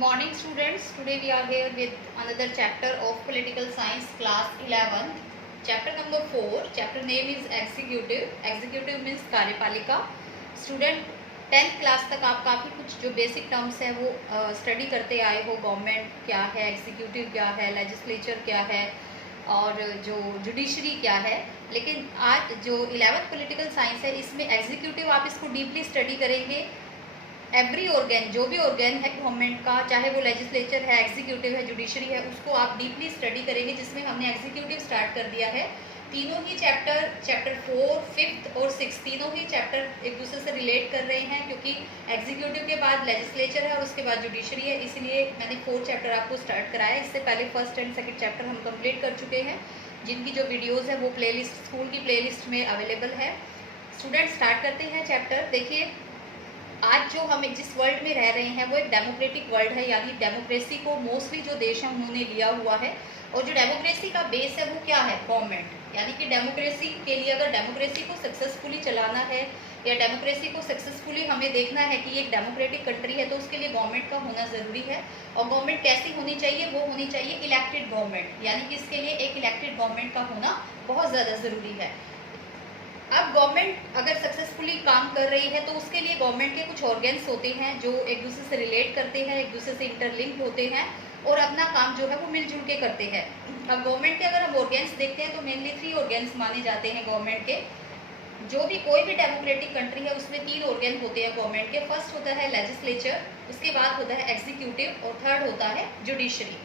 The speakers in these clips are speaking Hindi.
Morning students, today we are here with another chapter of political science class 11th. Chapter number 4, chapter name is executive. Executive means कार्यपालिका. Student 10th class तक आप काफ़ी कुछ जो बेसिक टर्म्स है वो स्टडी करते आए हो. गवर्नमेंट क्या है, एग्जीक्यूटिव क्या है, लेजिस्लेचर क्या है और जो जुडिशरी क्या है. लेकिन आज जो 11th पॉलिटिकल साइंस है इसमें एग्जीक्यूटिव आप इसको डीपली स्टडी करेंगे. एवरी ऑर्गन, जो भी ऑर्गन है गवर्नमेंट का, चाहे वो लेजिस्लेचर है, एग्जीक्यूटिव है, जुडिशरी है, उसको आप डीपली स्टडी करेंगे. जिसमें हमने एग्जीक्यूटिव स्टार्ट कर दिया है. तीनों ही चैप्टर 4, 5th और 6 तीनों ही चैप्टर एक दूसरे से रिलेट कर रहे हैं, क्योंकि एग्जीक्यूटिव के बाद लेजिस्लेचर है और उसके बाद जुडिशरी है. इसलिए मैंने 4 चैप्टर आपको स्टार्ट कराया. इससे पहले फर्स्ट एंड सेकेंड चैप्टर हम कंप्लीट कर चुके हैं, जिनकी जो वीडियोज़ है वो प्लेलिस्ट, स्कूल की प्लेलिस्ट में अवेलेबल है. स्टूडेंट स्टार्ट करते हैं चैप्टर. देखिए, आज जो हम जिस वर्ल्ड में रह रहे हैं वो एक डेमोक्रेटिक वर्ल्ड है, यानी डेमोक्रेसी को मोस्टली जो देश है उन्होंने लिया हुआ है. और जो डेमोक्रेसी का बेस है वो क्या है? गवर्नमेंट. यानी कि डेमोक्रेसी के लिए, अगर डेमोक्रेसी को सक्सेसफुली चलाना है या डेमोक्रेसी को सक्सेसफुली हमें देखना है कि एक डेमोक्रेटिक कंट्री है, तो उसके लिए गवर्नमेंट का होना ज़रूरी है. और गवर्नमेंट कैसी होनी चाहिए? वो होनी चाहिए इलेक्टेड गवर्नमेंट. यानी कि इसके लिए एक इलेक्टेड गवर्नमेंट का होना बहुत ज़्यादा ज़रूरी है. अब गवर्नमेंट अगर सक्सेसफुली काम कर रही है तो उसके लिए गवर्नमेंट के कुछ ऑर्गन्स होते हैं जो एक दूसरे से रिलेट करते हैं, एक दूसरे से इंटरलिंक्ड होते हैं और अपना काम जो है वो मिलजुल के करते हैं. अब गवर्नमेंट के अगर हम ऑर्गन्स देखते हैं तो मेनली 3 ऑर्गन्स माने जाते हैं गवर्नमेंट के. जो भी कोई भी डेमोक्रेटिक कंट्री है उसमें 3 ऑर्गन होते हैं गवर्नमेंट के. फर्स्ट होता है लेजिस्लेचर, उसके बाद होता है एग्जीक्यूटिव और थर्ड होता है जुडिशरी.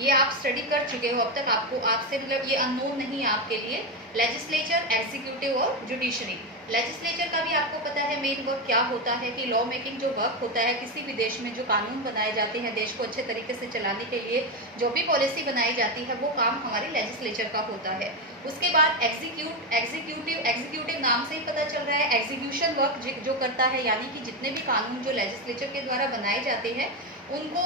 ये आप स्टडी कर चुके हो अब तक, आपसे मतलब ये अननोन नहीं है आपके लिए. लेजिस्लेचर, एग्जीक्यूटिव और जुडिशरी. लेजिस्लेचर का भी आपको पता है मेन वर्क क्या होता है, कि लॉ मेकिंग जो वर्क होता है किसी भी देश में, जो कानून बनाए जाते हैं देश को अच्छे तरीके से चलाने के लिए, जो भी पॉलिसी बनाई जाती है वो काम हमारे लेजिस्लेचर का होता है. उसके बाद एग्जीक्यूटिव नाम से ही पता चल रहा है एग्जीक्यूशन वर्क जो करता है, यानी कि जितने भी कानून जो लेजिस्लेचर के द्वारा बनाए जाते हैं उनको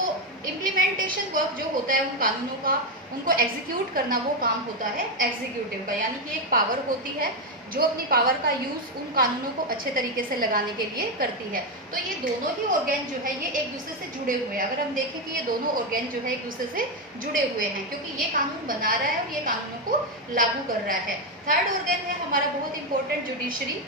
इम्प्लीमेंटेशन वर्क जो होता है उन कानूनों का, उनको एग्जीक्यूट करना वो काम होता है एग्जीक्यूटिव का. यानी कि एक पावर होती है जो अपनी पावर का यूज़ उन कानूनों को अच्छे तरीके से लगाने के लिए करती है. तो ये दोनों ही ऑर्गन जो है ये एक दूसरे से जुड़े हुए हैं. अगर हम देखें कि ये दोनों ऑर्गन जो है एक दूसरे से जुड़े हुए हैं, क्योंकि ये कानून बना रहा है और ये कानूनों को लागू कर रहा है. थर्ड ऑर्गन है हमारा बहुत इंपॉर्टेंट जुडिशरी.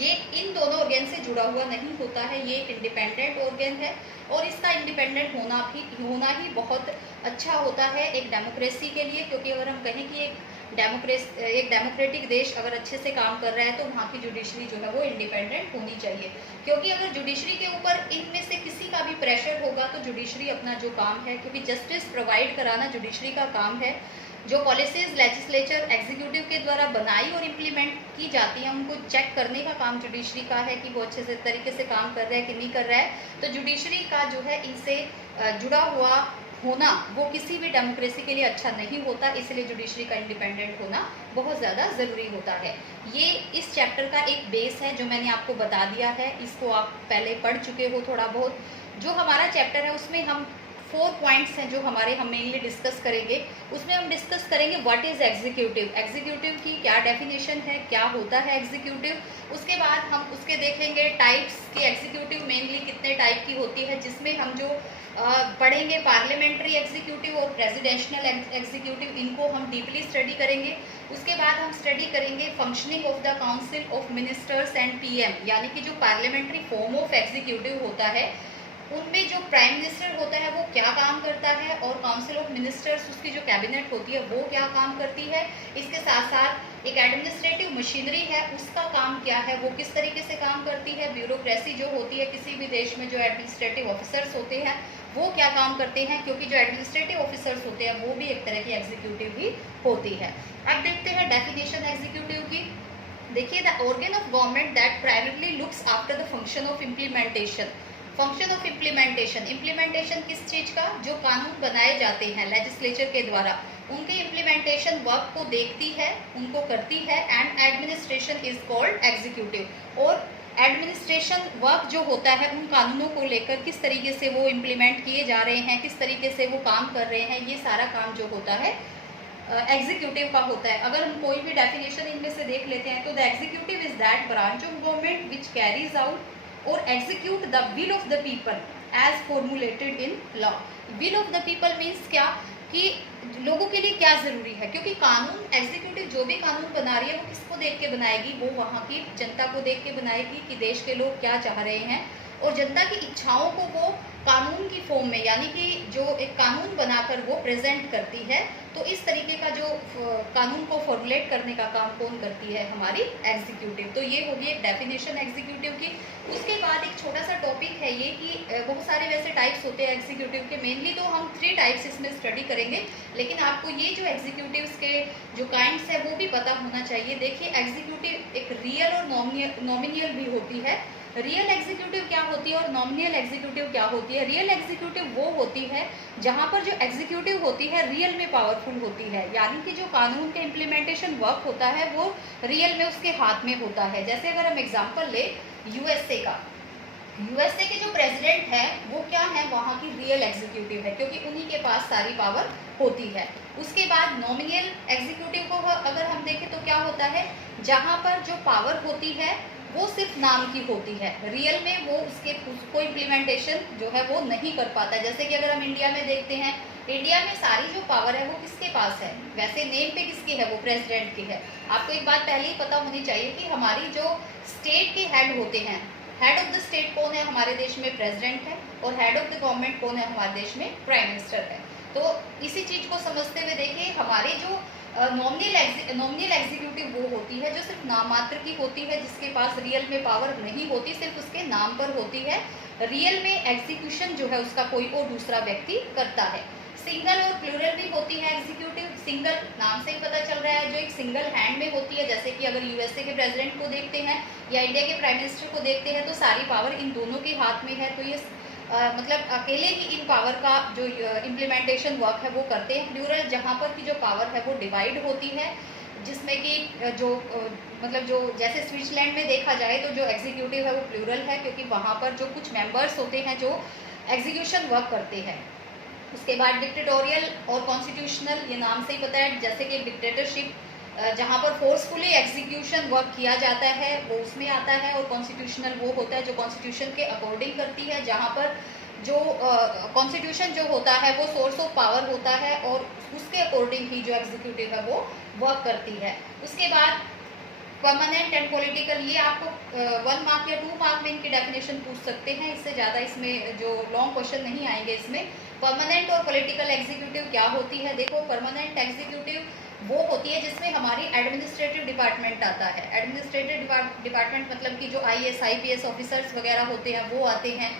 ये इन दोनों ऑर्गन से जुड़ा हुआ नहीं होता है, ये एक इंडिपेंडेंट ऑर्गन है और इसका इंडिपेंडेंट होना ही बहुत अच्छा होता है एक डेमोक्रेसी के लिए. क्योंकि अगर हम कहें कि एक डेमोक्रेटिक देश अगर अच्छे से काम कर रहा है तो वहाँ की जुडिशरी जो है वो इंडिपेंडेंट होनी चाहिए. क्योंकि अगर जुडिशरी के ऊपर इनमें से किसी का भी प्रेशर होगा तो जुडिशरी अपना जो काम है, क्योंकि जस्टिस प्रोवाइड कराना जुडिशरी का काम है, जो पॉलिसीज लेजिस्लेचर एग्जीक्यूटिव के द्वारा बनाई और इम्प्लीमेंट की जाती हैं उनको चेक करने का काम जुडिशरी का है कि वो अच्छे से तरीके से काम कर रहा है कि नहीं कर रहा है. तो जुडिशरी का जो है इनसे जुड़ा हुआ होना वो किसी भी डेमोक्रेसी के लिए अच्छा नहीं होता. इसलिए जुडिशरी का इंडिपेंडेंट होना बहुत ज़्यादा ज़रूरी होता है. ये इस चैप्टर का एक बेस है जो मैंने आपको बता दिया है. इसको आप पहले पढ़ चुके हो थोड़ा बहुत. जो हमारा चैप्टर है उसमें हम 4 पॉइंट्स हैं जो हम मेनली डिस्कस करेंगे. उसमें हम डिस्कस करेंगे व्हाट इज़ एग्जीक्यूटिव, एग्जीक्यूटिव की क्या डेफिनेशन है, क्या होता है एग्जीक्यूटिव. उसके बाद हम उसके देखेंगे टाइप्स की एग्जीक्यूटिव मेनली कितने टाइप की होती है, जिसमें हम जो पढ़ेंगे पार्लियामेंट्री एग्जीक्यूटिव और प्रेसिडेंशियल एग्जीक्यूटिव, इनको हम डीपली स्टडी करेंगे. उसके बाद हम स्टडी करेंगे functioning of the council of ministers and PM, यानी कि जो पार्लियामेंट्री फॉर्म ऑफ एग्जीक्यूटिव होता है उनमें जो प्राइम मिनिस्टर होता है वो क्या काम करता है और काउंसिल ऑफ मिनिस्टर्स उसकी जो कैबिनेट होती है वो क्या काम करती है. इसके साथ साथ एक एडमिनिस्ट्रेटिव मशीनरी है उसका काम क्या है, वो किस तरीके से काम करती है. ब्यूरोक्रेसी जो होती है किसी भी देश में, जो एडमिनिस्ट्रेटिव ऑफिसर्स होते हैं वो क्या काम करते हैं, क्योंकि जो एडमिनिस्ट्रेटिव ऑफिसर्स होते हैं वो भी एक तरह की एग्जीक्यूटिव ही होती है. अब देखते हैं डेफिनेशन एग्जीक्यूटिव की. देखिए, the organ of government that primarily looks after the function of implementation. Function of implementation किस चीज़ का? जो कानून बनाए जाते हैं लेजिस्लेचर के द्वारा उनके इम्प्लीमेंटेशन वर्क को देखती है, उनको करती है. And administration is called executive. और एडमिनिस्ट्रेशन वर्क जो होता है उन कानूनों को लेकर किस तरीके से वो इम्प्लीमेंट किए जा रहे हैं, किस तरीके से वो काम कर रहे हैं, ये सारा काम जो होता है एग्जीक्यूटिव का होता है. अगर हम कोई भी डेफिनेशन इनमें से देख लेते हैं तो the executive is that branch of government which carries out और execute the will of the people as formulated in law. Will of the people means क्या कि लोगों के लिए क्या ज़रूरी है, क्योंकि कानून एग्जीक्यूटिव जो भी कानून बना रही है वो किसको देख के बनाएगी, वो वहाँ की जनता को देख के बनाएगी कि देश के लोग क्या चाह रहे हैं, और जनता की इच्छाओं को वो कानून की फॉर्म में यानी कि जो एक कानून बनाकर वो प्रेजेंट करती है। तो इस तरीके का जो कानून को फॉर्मुलेट करने का काम कौन करती है, हमारी एग्जीक्यूटिव। तो ये होगी एक डेफिनेशन एग्जीक्यूटिव की। उसके बाद एक छोटा सा टॉपिक है ये कि बहुत सारे वैसे टाइप्स होते हैं एग्जीक्यूटिव के, मेनली तो हम 3 टाइप्स इसमें स्टडी करेंगे, लेकिन आपको ये जो एग्जीक्यूटिव्स के जो काइंड्स है वो भी पता होना चाहिए। देखिए एग्जीक्यूटिव एक रियल और नॉमिनियल भी होती है। रियल एग्जीक्यूटिव क्या होती है और नॉमिनल एग्जीक्यूटिव क्या होती है। रियल एग्जीक्यूटिव वो होती है जहां पर जो एग्जीक्यूटिव होती है रियल में पावरफुल होती है, यानी कि जो कानून के इम्प्लीमेंटेशन वर्क होता है वो रियल में उसके हाथ में होता है। जैसे अगर हम एग्जांपल ले यूएसए का, यूएसए के जो प्रेसिडेंट है वो क्या है, वहाँ की रियल एग्जीक्यूटिव है, क्योंकि उन्हीं के पास सारी पावर होती है। उसके बाद नॉमिनल एग्जीक्यूटिव को अगर हम देखें तो क्या होता है, जहाँ पर जो पावर होती है वो सिर्फ नाम की होती है, रियल में वो उसको इम्प्लीमेंटेशन जो है वो नहीं कर पाता। जैसे कि अगर हम इंडिया में देखते हैं, इंडिया में सारी जो पावर है वो किसके पास है, वैसे नेम पे किसकी है, वो प्रेसिडेंट की है। आपको एक बात पहले ही पता होनी चाहिए कि हमारी जो स्टेट के हेड होते हैं, हेड ऑफ द स्टेट कौन है हमारे देश में, प्रेसिडेंट है, और हेड ऑफ द गवर्नमेंट कौन है हमारे देश में, प्राइम मिनिस्टर है। तो इसी चीज को समझते हुए देखिए हमारी जो नॉमिनल एग्जीक्यूटिव वो होती है जो सिर्फ नाम मात्र की होती है, जिसके पास रियल में पावर नहीं होती, सिर्फ उसके नाम पर होती है। रियल में एग्जीक्यूशन जो है उसका कोई और दूसरा व्यक्ति करता है। सिंगल और प्लूरल भी होती है एग्जीक्यूटिव। सिंगल नाम से ही पता चल रहा है, जो एक सिंगल हैंड में होती है, जैसे कि अगर यूएसए के प्रेसिडेंट को देखते हैं या इंडिया के प्राइम मिनिस्टर को देखते हैं तो सारी पावर इन दोनों के हाथ में है। तो ये मतलब अकेले ही इन पावर का जो इम्प्लीमेंटेशन वर्क है वो करते हैं। प्लूरल जहाँ पर की जो पावर है वो डिवाइड होती है, जिसमें कि जो मतलब जो जैसे स्विट्जरलैंड में देखा जाए तो जो एग्जीक्यूटिव है वो प्लूरल है, क्योंकि वहाँ पर जो कुछ मेंबर्स होते हैं जो एग्जीक्यूशन वर्क करते हैं। उसके बाद डिक्टेटोरियल और कॉन्स्टिट्यूशनल, ये नाम से ही पता है, जैसे कि डिक्टेटरशिप जहाँ पर फोर्सफुली एग्जीक्यूशन वर्क किया जाता है वो उसमें आता है, और कॉन्स्टिट्यूशनल वो होता है जो कॉन्स्टिट्यूशन के अकॉर्डिंग करती है, जहाँ पर जो कॉन्स्टिट्यूशन जो होता है वो सोर्स ऑफ पावर होता है और उसके अकॉर्डिंग ही जो एग्जीक्यूटिव है वो वर्क करती है। उसके बाद परमानेंट एंड पॉलिटिकल, ये आपको 1 मार्क या 2 मार्क में इनकी डेफिनेशन पूछ सकते हैं, इससे ज़्यादा इसमें जो लॉन्ग क्वेश्चन नहीं आएंगे इसमें। परमानेंट और पॉलिटिकल एग्जीक्यूटिव क्या होती है, देखो परमानेंट एग्जीक्यूटिव वो होती है जिसमें हमारी एडमिनिस्ट्रेटिव डिपार्टमेंट आता है। एडमिनिस्ट्रेटिव डिपार्टमेंट मतलब कि जो IAS IPS ऑफिसर्स वगैरह होते हैं वो आते हैं,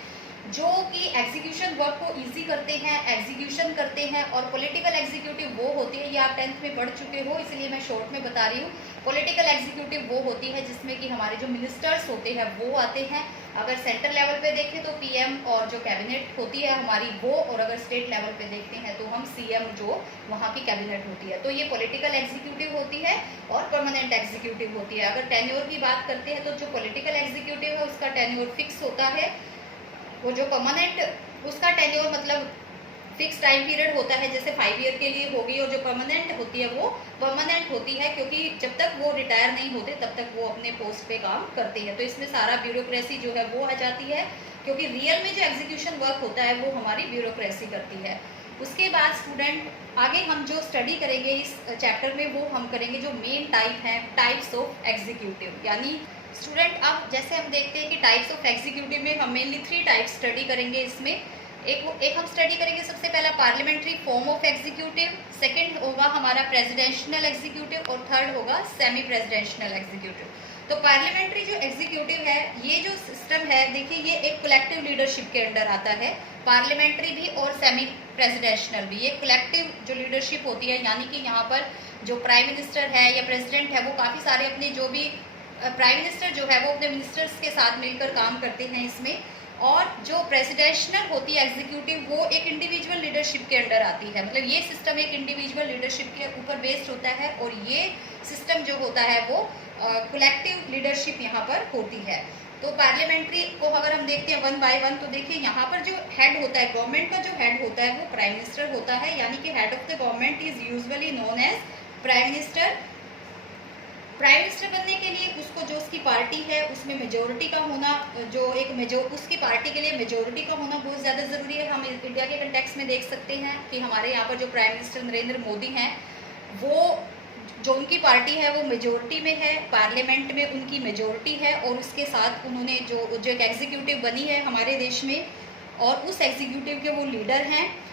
जो कि एग्जीक्यूशन वर्क को इजी करते हैं, एग्जीक्यूशन करते हैं। और पॉलिटिकल एग्जीक्यूटिव वो होती है, ये आप 10th में पढ़ चुके हो इसलिए मैं शॉर्ट में बता रही हूँ। पॉलिटिकल एग्जीक्यूटिव वो होती है जिसमें कि हमारे जो मिनिस्टर्स होते हैं वो आते हैं। अगर सेंट्रल लेवल पे देखें तो PM और जो कैबिनेट होती है हमारी वो, और अगर स्टेट लेवल पे देखते हैं तो हम CM जो वहाँ की कैबिनेट होती है। तो ये पॉलिटिकल एग्जीक्यूटिव होती है और परमानेंट एग्जीक्यूटिव होती है। अगर टेन्योर की बात करते हैं तो जो पॉलिटिकल एग्जीक्यूटिव है उसका टेन्योर फिक्स होता है, वो जो परमानेंट उसका टेन्योर मतलब फिक्स टाइम पीरियड होता है, जैसे 5 ईयर के लिए होगी। और जो परमानेंट होती है वो परमानेंट होती है, क्योंकि जब तक वो रिटायर नहीं होते तब तक वो अपने पोस्ट पे काम करते हैं। तो इसमें सारा ब्यूरोक्रेसी जो है वो आ जाती है, क्योंकि रियल में जो एग्जीक्यूशन वर्क होता है वो हमारी ब्यूरोक्रेसी करती है। उसके बाद स्टूडेंट आगे हम जो स्टडी करेंगे इस चैप्टर में वो हम करेंगे जो मेन टाइप है, टाइप्स ऑफ एग्जीक्यूटिव। यानी स्टूडेंट अब जैसे हम देखते हैं कि टाइप्स ऑफ एग्जीक्यूटिव में हम मेनली 3 टाइप स्टडी करेंगे। इसमें एक हम स्टडी करेंगे सबसे पहला parliamentary form of executive, second होगा हमारा प्रेसिडेंशियल एग्जीक्यूटिव, और थर्ड होगा सेमी प्रेसिडेंशियल एग्जीक्यूटिव। तो पार्लियामेंट्री जो एग्जीक्यूटिव है, ये जो सिस्टम है देखिए ये एक कलेक्टिव लीडरशिप के अंडर आता है, पार्लियामेंट्री भी और सेमी प्रेसिडेंशियल भी। ये कलेक्टिव जो लीडरशिप होती है, यानी कि यहाँ पर जो प्राइम मिनिस्टर है या प्रेसिडेंट है वो काफ़ी सारे अपने जो भी प्राइम मिनिस्टर जो है वो अपने मिनिस्टर्स के साथ मिलकर काम करते हैं इसमें। और जो प्रेसिडेंशियल होती है एग्जीक्यूटिव वो एक इंडिविजुअल लीडरशिप के अंडर आती है, मतलब ये सिस्टम एक इंडिविजुअल लीडरशिप के ऊपर बेस्ड होता है, और ये सिस्टम जो होता है वो कलेक्टिव लीडरशिप यहाँ पर होती है। तो पार्लियामेंट्री को अगर हम देखते हैं 1 बाय 1 तो देखिए यहाँ पर जो हेड होता है, गवर्नमेंट का जो हेड होता है वो प्राइम मिनिस्टर होता है, यानी कि head of the government is usually known as prime minister. Prime minister बनने के लिए उसको जो उसकी पार्टी है उसमें मेजोरिटी का होना, उसकी पार्टी के लिए मेजोरिटी का होना बहुत ज़्यादा ज़रूरी है। हम इंडिया के कंटेक्स्ट में देख सकते हैं कि हमारे यहाँ पर जो प्राइम मिनिस्टर नरेंद्र मोदी हैं, वो जो उनकी पार्टी है वो मेजोरिटी में है, पार्लियामेंट में उनकी मेजोरिटी है, और उसके साथ उन्होंने जो एक एग्जीक्यूटिव बनी है हमारे देश में, और उस एग्जीक्यूटिव के वो लीडर हैं।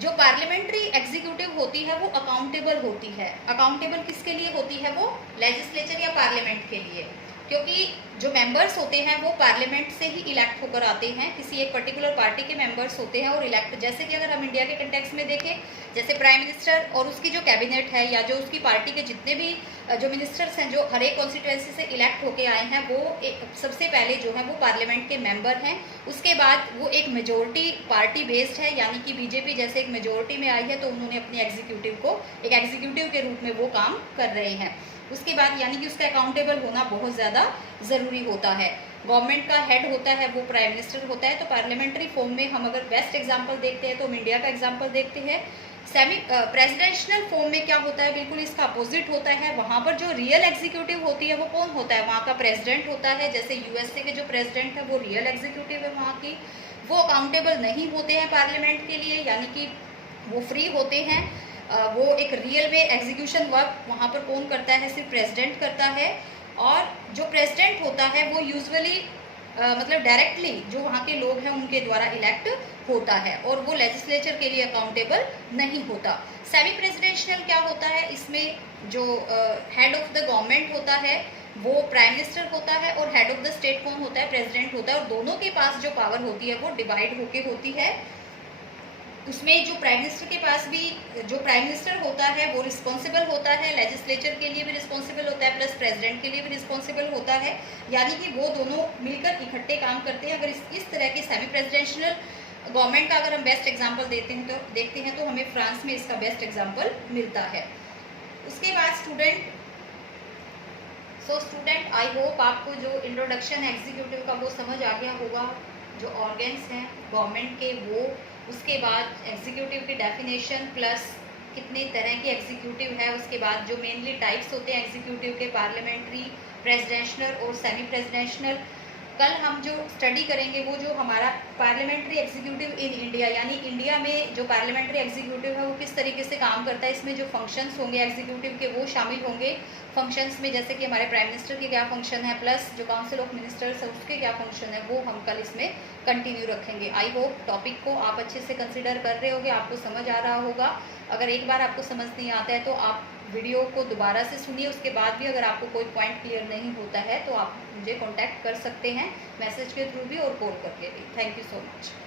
जो पार्लियामेंट्री एग्जीक्यूटिव होती है वो अकाउंटेबल होती है। अकाउंटेबल किसके लिए होती है? वो लेजिस्लेचर या पार्लियामेंट के लिए, क्योंकि जो मेंबर्स होते हैं वो पार्लियामेंट से ही इलेक्ट होकर आते हैं, किसी एक पर्टिकुलर पार्टी के मेंबर्स होते हैं और इलेक्ट। जैसे कि अगर हम इंडिया के कंटेक्स्ट में देखें, जैसे प्राइम मिनिस्टर और उसकी जो कैबिनेट है या जो उसकी पार्टी के जितने भी जो मिनिस्टर्स हैं जो हर एक कॉन्स्टिट्यूएंसी से इलेक्ट होके आए हैं, वो सबसे पहले जो है वो पार्लियामेंट के मेंबर हैं। उसके बाद वो एक मेजोरिटी पार्टी बेस्ड है, यानी कि बीजेपी जैसे एक मेजोरिटी में आई है, तो उन्होंने अपने एग्जीक्यूटिव को एक एग्जीक्यूटिव के रूप में वो काम कर रहे हैं। उसके बाद यानी कि उसका अकाउंटेबल होना बहुत ज़्यादा ज़रूरी होता है। गवर्नमेंट का हेड होता है वो प्राइम मिनिस्टर होता है। तो पार्लियामेंट्री फॉर्म में हम अगर बेस्ट एग्जांपल देखते हैं तो हम इंडिया का एग्जांपल देखते हैं। सेमी प्रेसिडेंशियल फॉर्म में क्या होता है? बिल्कुल इसका अपोजिट होता है। वहाँ पर जो रियल एग्जीक्यूटिव होती है वो कौन होता है? वहाँ का प्रेसिडेंट होता है। जैसे यूएसए के जो प्रेसिडेंट है वो रियल एग्जीक्यूटिव है वहाँ की। वो अकाउंटेबल नहीं होते हैं पार्लियामेंट के लिए, यानी कि वो फ्री होते हैं। वो एक रियल में एग्जीक्यूशन वर्क वहाँ पर कौन करता है? सिर्फ प्रेसिडेंट करता है। और जो प्रेसिडेंट होता है वो यूजुअली मतलब डायरेक्टली जो वहाँ के लोग हैं उनके द्वारा इलेक्ट होता है, और वो लेजिस्लेचर के लिए अकाउंटेबल नहीं होता। सेमी प्रेसिडेंशियल क्या होता है? इसमें जो हेड ऑफ द गवर्नमेंट होता है वो प्राइम मिनिस्टर होता है, और हेड ऑफ द स्टेट कौन होता है? प्रेसिडेंट होता है। और दोनों के पास जो पावर होती है वो डिवाइड होके होती है। उसमें जो प्राइम मिनिस्टर के पास भी जो प्राइम मिनिस्टर होता है वो रिस्पॉन्सिबल होता है, लेजिस्लेचर के लिए भी रिस्पॉन्सिबल होता है, प्लस प्रेसिडेंट के लिए भी रिस्पॉन्सिबल होता है, यानी कि वो दोनों मिलकर इकट्ठे काम करते हैं। अगर इस तरह के सेमी प्रेसिडेंशियल गवर्नमेंट का अगर हम बेस्ट एग्जांपल देखते हैं तो हमें फ्रांस में इसका बेस्ट एग्जांपल मिलता है। उसके बाद स्टूडेंट आई होप आपको जो इंट्रोडक्शन एग्जीक्यूटिव का वो समझ आ गया होगा, जो ऑर्गन्स हैं गवर्नमेंट के वो, उसके बाद एग्जीक्यूटिव की डेफिनेशन प्लस कितने तरह के एग्जीक्यूटिव है, उसके बाद जो मेनली टाइप्स होते हैं एग्जीक्यूटिव के, पार्लियामेंट्री, प्रेसिडेंशियल और सेमी प्रेसिडेंशियल। कल हम जो स्टडी करेंगे वो जो हमारा पार्लियामेंट्री एग्जीक्यूटिव इन इंडिया, यानी इंडिया में जो पार्लियामेंट्री एग्जीक्यूटिव है वो किस तरीके से काम करता है, इसमें जो फंक्शंस होंगे एग्जीक्यूटिव के वो शामिल होंगे। फंक्शंस में जैसे कि हमारे प्राइम मिनिस्टर के क्या फंक्शन है, प्लस जो काउंसिल ऑफ मिनिस्टर्स है उसके क्या फंक्शन है, वो हम कल इसमें कंटिन्यू रखेंगे। आई होप टॉपिक को आप अच्छे से कंसिडर कर रहे होगे, आपको समझ आ रहा होगा। अगर एक बार आपको समझ नहीं आता है तो आप वीडियो को दोबारा से सुनिए, उसके बाद भी अगर आपको कोई पॉइंट क्लियर नहीं होता है तो आप मुझे कॉन्टैक्ट कर सकते हैं मैसेज के थ्रू भी और कॉल करके भी। Thank you so much.